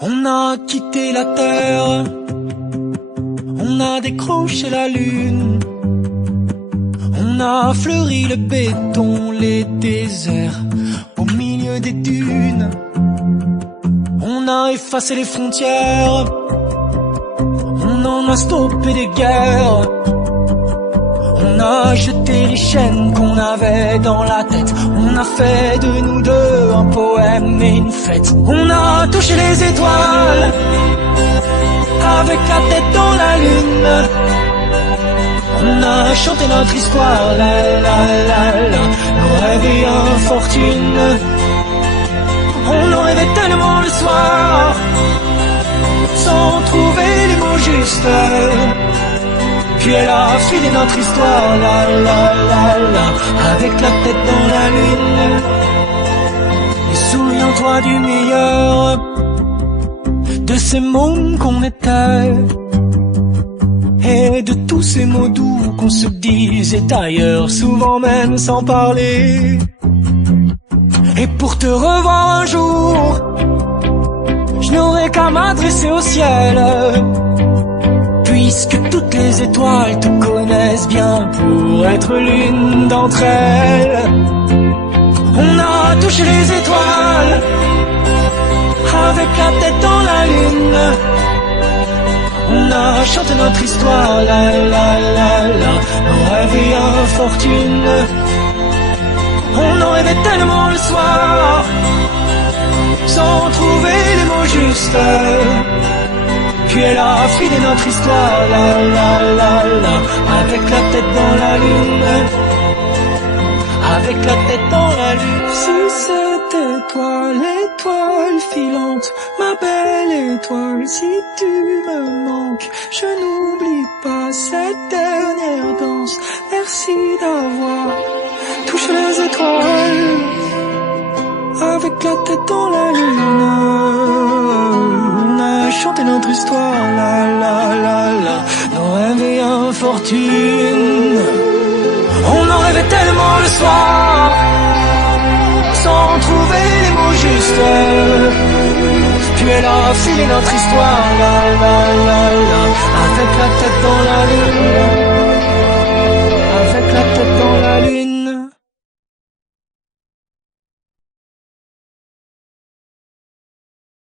On a quitté la terre, on a décroché la lune, on a fleuri le béton, les déserts, au milieu des dunes. On a effacé les frontières, on en a stoppé des guerres. On a jeté les chaînes qu'on avait dans la tête. On a fait de nous deux un poème et une fête. On a touché les étoiles avec la tête dans la lune. On a chanté notre histoire, la la la la, nos rêves et infortune. On en rêvait tellement le soir, sans trouver les mots justes. Puis elle a filé notre histoire, la la la la, avec la tête dans la lune. Et souviens-toi du meilleur de ces mômes qu'on était, et de tous ces mots doux qu'on se disait ailleurs, souvent même sans parler. Et pour te revoir un jour, je n'aurai qu'à m'adresser au ciel, puisque toutes les étoiles te connaissent bien pour être l'une d'entre elles. On a touché les étoiles avec la tête dans la lune. On a chanté notre histoire, la la la la, nos rêves et infortune. On en rêvait tellement le soir, sans trouver les mots justes. Puis elle a filé notre histoire, la la la la, avec la tête dans la lune, avec la tête dans la lune. Si c'était toi l'étoile filante, ma belle étoile, si tu me manques, je n'oublie pas cette dernière danse. Merci d'avoir touché les étoiles avec la tête dans la lune. On a chanté notre histoire, la la la la, nos rêves et infortune. On en rêvait tellement le soir, sans trouver les mots justes. Puis elle a filé notre histoire, la la la